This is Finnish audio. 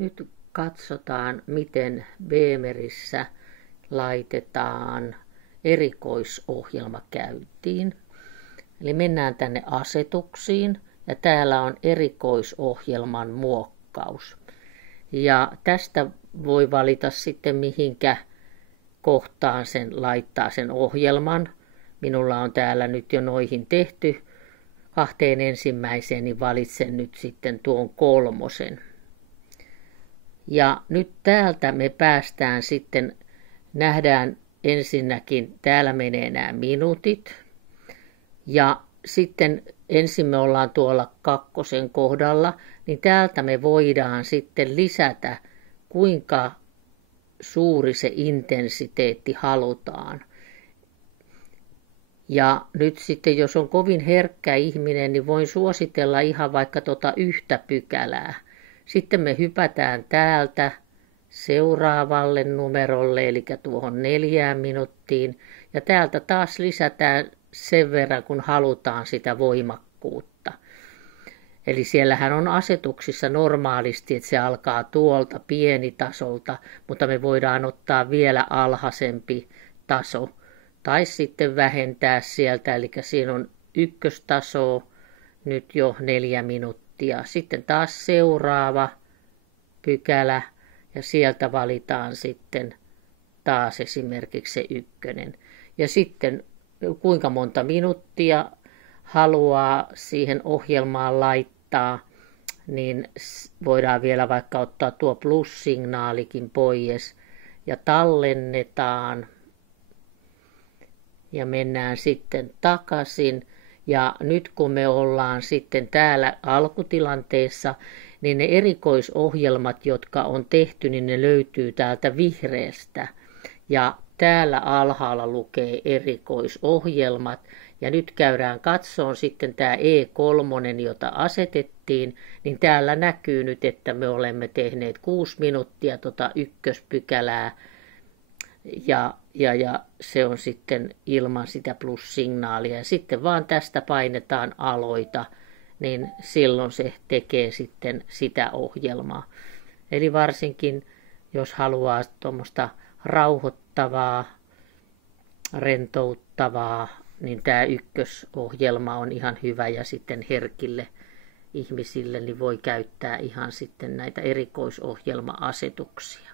Nyt katsotaan, miten Beemerissä laitetaan erikoisohjelma käyntiin. Eli mennään tänne asetuksiin ja täällä on erikoisohjelman muokkaus. Ja tästä voi valita sitten mihinkä kohtaan sen laittaa sen ohjelman. Minulla on täällä nyt jo noihin tehty 2 ensimmäiseen, niin valitsen nyt sitten tuon 3. Ja nyt täältä me päästään sitten, nähdään ensinnäkin, täällä menee nämä minuutit. Ja sitten ensin me ollaan tuolla 2 kohdalla, niin täältä me voidaan sitten lisätä, kuinka suuri se intensiteetti halutaan. Ja nyt sitten, jos on kovin herkkä ihminen, niin voin suositella ihan vaikka 1 pykälää. Sitten me hypätään täältä seuraavalle numerolle, eli tuohon 4 minuuttiin. Ja täältä taas lisätään sen verran, kun halutaan sitä voimakkuutta. Eli siellähän on asetuksissa normaalisti, että se alkaa tuolta pienitasolta, mutta me voidaan ottaa vielä alhaisempi taso. Tai sitten vähentää sieltä, eli siinä on 1 taso, nyt jo 4 minuuttia. Sitten taas seuraava pykälä ja sieltä valitaan sitten taas esimerkiksi se 1. Ja sitten kuinka monta minuuttia haluaa siihen ohjelmaan laittaa, niin voidaan vielä vaikka ottaa tuo plus-signaalikin pois ja tallennetaan. Ja mennään sitten takaisin. Ja nyt kun me ollaan sitten täällä alkutilanteessa, niin ne erikoisohjelmat, jotka on tehty, niin ne löytyy täältä vihreästä. Ja täällä alhaalla lukee erikoisohjelmat. Ja nyt käydään katsomaan sitten tämä E3, jota asetettiin, niin täällä näkyy nyt, että me olemme tehneet 6 minuuttia 1 pykälää. Ja se on sitten ilman sitä plus-signaalia. Ja sitten vaan tästä painetaan aloita, niin silloin se tekee sitten sitä ohjelmaa. Eli varsinkin, jos haluaa tuommoista rauhoittavaa, rentouttavaa, niin tämä 1 ohjelma on ihan hyvä. Ja sitten herkille ihmisille niin voi käyttää ihan sitten näitä erikoisohjelma-asetuksia.